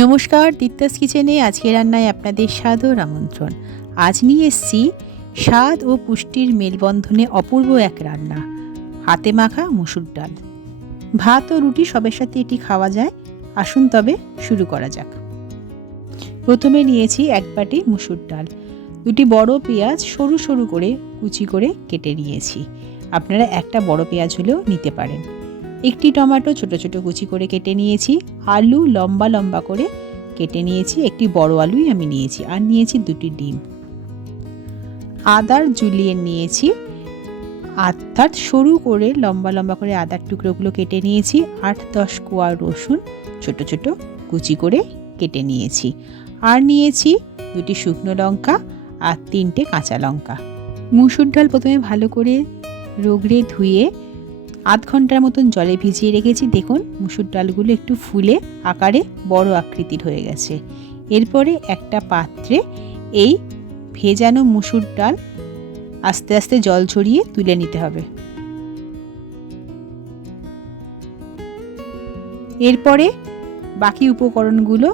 নমস্কার, দীপ্তাস কিচেনে আজকে রান্নায় আপনাদের সাদর আমন্ত্রণ। আজ নিয়ে এসেছি স্বাদ ও পুষ্টির মেলবন্ধনে অপূর্ব এক রান্না, হাতে মাখা মুসুর ডাল। ভাত ও রুটি সবের সাথে এটি খাওয়া যায়। আসুন তবে শুরু করা যাক। প্রথমে নিয়েছি এক বাটি মুসুর ডাল, দুটি বড় পেঁয়াজ সরু সরু করে কুচি করে কেটে নিয়েছি। আপনারা একটা বড় পেঁয়াজ হলেও নিতে পারেন। একটি টমেটো ছোট ছোট কুচি করে কেটে নিয়েছি। আলু লম্বা লম্বা করে কেটে নিয়েছি, একটি বড় আলুই আমি নিয়েছি। আর নিয়েছি দুটি ডিম। আদার জুলিয়েন নিয়েছি, অর্থাৎ সরু করে লম্বা লম্বা করে আদার টুকরোগুলো কেটে নিয়েছি। 8-10 কোয়া রসুন ছোট ছোট কুচি করে কেটে নিয়েছি। আর নিয়েছি দুটি শুকনো লঙ্কা আর 3টে কাঁচা লঙ্কা। মুসুর ডাল প্রথমে ভালো করে রগড়ে ধুয়ে আধ ঘন্টার মতন জলে ভিজিয়ে রেখেছি। দেখুন মুসুর ডালগুলো একটু ফুলে আকারে বড় আকৃতির হয়ে গেছে। এরপরে একটা পাত্রে এই ভেজানো মুসুর ডাল আস্তে আস্তে জল ঝরিয়ে তুলে নিতে হবে। এরপরে বাকি উপকরণগুলো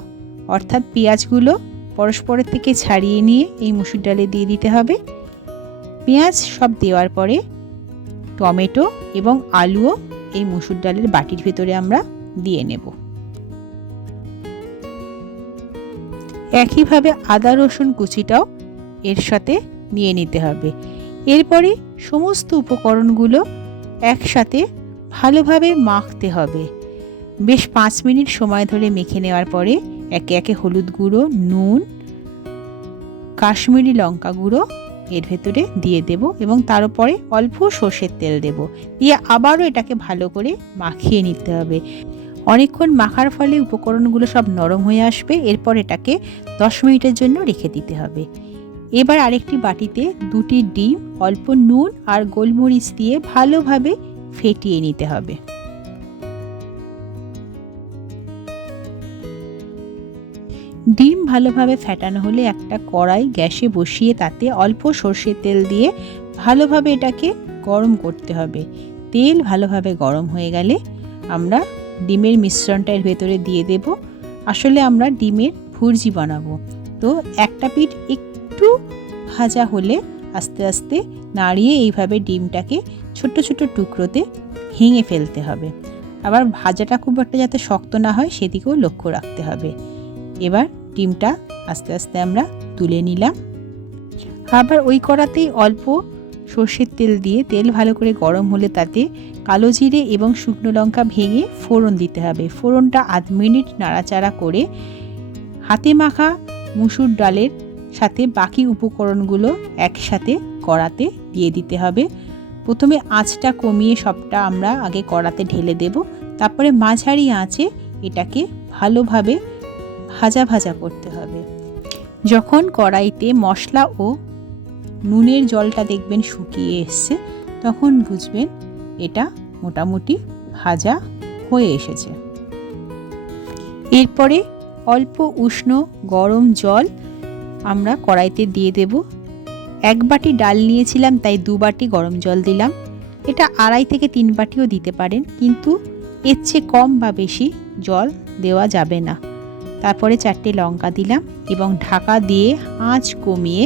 অর্থাৎ পেঁয়াজগুলো পরস্পরের থেকে ছাড়িয়ে নিয়ে এই মুসুর ডালে দিয়ে দিতে হবে। পেঁয়াজ সব দেওয়ার পরে টমেটো এবং আলুও এই মুসুর ডালের বাটির ভেতরে আমরা দিয়ে নেব। একইভাবে আদা রসুন কুচিটাও এর সাথে নিয়ে নিতে হবে। এরপরে সমস্ত উপকরণগুলো একসাথে ভালোভাবে মাখতে হবে। বেশ 5 মিনিট সময় ধরে মেখে নেওয়ার পরে একে একে হলুদ গুঁড়ো, নুন, কাশ্মীরি লঙ্কা গুঁড়ো এর ভেতরে দিয়ে দেব এবং তার উপরে অল্প সর্ষের তেল দেব। দিয়ে আবারও এটাকে ভালো করে মাখিয়ে নিতে হবে। অনেকক্ষণ মাখার ফলে উপকরণগুলো সব নরম হয়ে আসবে। এরপর এটাকে 10 মিনিটের জন্য রেখে দিতে হবে। এবার আরেকটি বাটিতে দুটি ডিম অল্প নুন আর গোলমরিচ দিয়ে ভালোভাবে ফেটিয়ে নিতে হবে। ডিম ভালোভাবে ফেটানো হলে একটা কড়াই গ্যাসে বসিয়ে তাতে অল্প সর্ষের তেল দিয়ে ভালোভাবে এটাকে গরম করতে হবে। তেল ভালোভাবে গরম হয়ে গেলে আমরা ডিমের মিশ্রণটা এর ভেতরে দিয়ে দেব। আসলে আমরা ডিমের ভুর্জি বানাবো, তো একটা পিঠ একটু ভাজা হলে আস্তে আস্তে নাড়িয়ে এইভাবে ডিমটাকে ছোট ছোট টুকরোতে ভেঙে ফেলতে হবে। আবার ভাজাটা খুব একটা যাতে শক্ত না হয় সেদিকেও লক্ষ্য রাখতে হবে। এবার ডিমটা আস্তে আস্তে আমরা তুলে নিলাম। আবার ওই কড়াতেই অল্প সর্ষের তেল দিয়ে তেল ভালো করে গরম হলে তাতে কালো জিরে এবং শুকনো লঙ্কা ভেঙে ফোড়ন দিতে হবে। ফোড়নটা আধ মিনিট নাড়াচাড়া করে হাতে মাখা মুসুর ডালের সাথে বাকি উপকরণগুলো একসাথে কড়াতে দিয়ে দিতে হবে। প্রথমে আঁচটা কমিয়ে সবটা আমরা আগে কড়াতে ঢেলে দেব। তারপরে মাঝারি আঁচে এটাকে ভালোভাবে ভাজা ভাজা করতে হবে। যখন কড়াইতে মশলা ও নুনের জলটা দেখবেন শুকিয়ে এসছে, তখন বুঝবেন এটা মোটামুটি ভাজা হয়ে এসেছে। এরপরে অল্প উষ্ণ গরম জল আমরা কড়াইতে দিয়ে দেব। 1 বাটি ডাল নিয়েছিলাম তাই 2 বাটি গরম জল দিলাম। এটা 2.5 থেকে 3 বাটিও দিতে পারেন, কিন্তু এর চেয়ে কম বা বেশি জল দেওয়া যাবে না। তারপরে 4টে লঙ্কা দিলাম এবং ঢাকা দিয়ে আঁচ কমিয়ে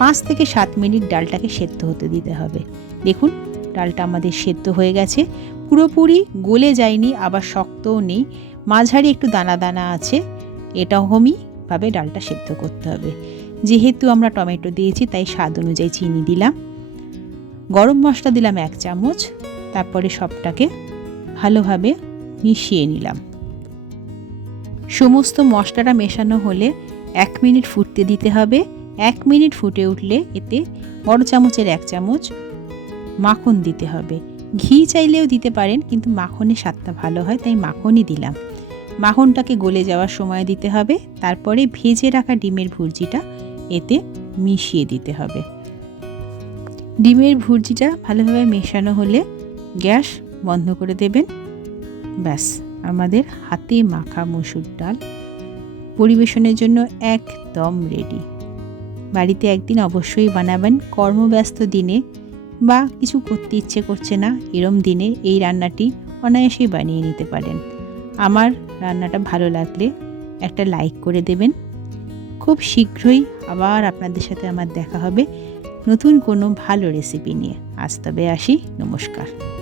5 থেকে 7 মিনিট ডালটাকে সেদ্ধ হতে দিতে হবে। দেখুন ডালটা আমাদের সেদ্ধ হয়ে গেছে, পুরোপুরি গলে যায়নি আবার শক্তও নেই, মাঝারি একটু দানা দানা আছে। এরকমইভাবে ডালটা সেদ্ধ করতে হবে। যেহেতু আমরা টমেটো দিয়েছি তাই স্বাদ অনুযায়ী চিনি দিলাম, গরম মশলা দিলাম 1 চামচ। তারপরে সবটাকে ভালোভাবে মিশিয়ে নিলাম। সমস্ত মশলাটা মেশানো হলে 1 মিনিট ফুটতে দিতে হবে। 1 মিনিট ফুটে উঠলে এতে বড় চামচের 1 চামচ মাখন দিতে হবে। ঘি চাইলেও দিতে পারেন, কিন্তু মাখনের স্বাদটা ভালো হয় তাই মাখনই দিলাম। মাখনটাকে গলে যাওয়ার সময় দিতে হবে। তারপরে ভেজে রাখা ডিমের ভুর্জিটা এতে মিশিয়ে দিতে হবে। ডিমের ভুর্জিটা ভালোভাবে মেশানো হলে গ্যাস বন্ধ করে দেবেন। ব্যাস, আমাদের হাতে মাখা মুসুর ডাল পরিবেশনের জন্য একদম রেডি। বাড়িতে একদিন অবশ্যই বানাবেন। কর্মব্যস্ত দিনে বা কিছু করতে ইচ্ছে করছে না এরম দিনে এই রান্নাটি অনায়াসেই বানিয়ে নিতে পারেন। আমার রান্নাটা ভালো লাগলে একটা লাইক করে দেবেন। খুব শীঘ্রই আবার আপনাদের সাথে আমার দেখা হবে নতুন কোনো ভালো রেসিপি নিয়ে। আজ তবে আসি, নমস্কার।